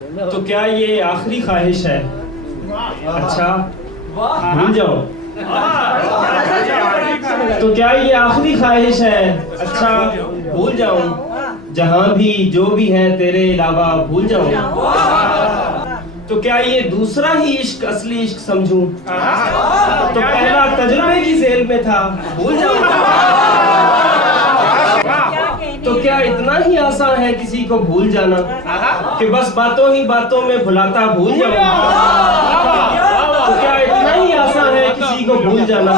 तो क्या ये आखिरी ख्वाहिश है? अच्छा, भूल जाओ। तो क्या ये आखिरी ख्वाहिश है? अच्छा, भूल जाऊं। जहां भी जो भी है तेरे अलावा भूल जाऊं। तो क्या ये दूसरा ही इश्क असली इश्क समझूं? तो पहला तजुर्बे की जेल में था, भूल जाऊं। तो क्या इतना ही आसान है किसी को भूल जाना कि बस बातों ही बातों में भुलाता भूल जाऊं? तो क्या इतना ही आसान है किसी को भूल जाना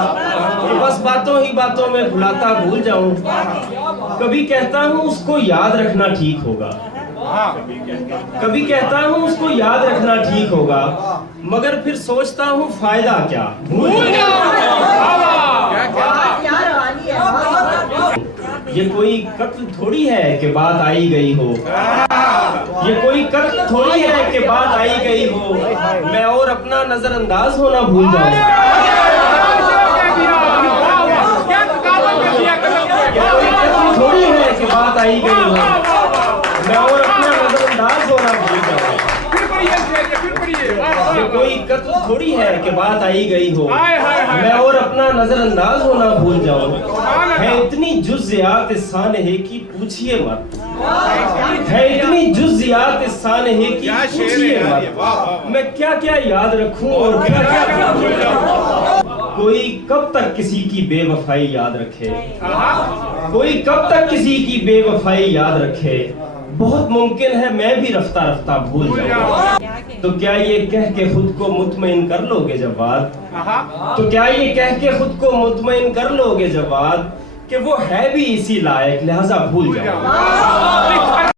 कि बस बातों ही बातों में भुलाता भूल जाऊं? कभी कहता हूँ उसको याद रखना ठीक होगा, कभी कहता हूँ उसको याद रखना ठीक होगा, मगर फिर सोचता हूँ फायदा क्या, भूल ये कोई कत्ल थोड़ी है कि बात आई गई हो, ये कोई कत्ल थोड़ी है कि बात आई गई हो, मैं और अपना नजरअंदाज होना भूल जाऊं। ये कोई कत्ल थोड़ी है कि बात आई गई हो, मैं और अपना नजरअंदाज होना भूल जाऊं। ये कोई कत्ल थोड़ी है कि बात आई गई हो, मैं और अपना नजरअंदाज होना भूल जाऊं। है इतनी जुज़ियात सानहे की पूछिए मत, है इतनी जुज़ियात सानहे की पूछिए मत, मैं क्या क्या याद रखूं और क्या क्या भूल जाऊं। कोई कब तक किसी की बेवफाई याद रखे, कोई कब तक किसी की बेवफाई याद रखे, बहुत मुमकिन है मैं भी रफ्ता रफ्ता भूल जाऊं। तो क्या ये कह के खुद को मुतमईन कर लोगे जवाद, तो क्या ये कह के खुद को मुतमईन कर लोगे जवाद कि वो है भी इसी लायक लिहाजा भूल जाओ।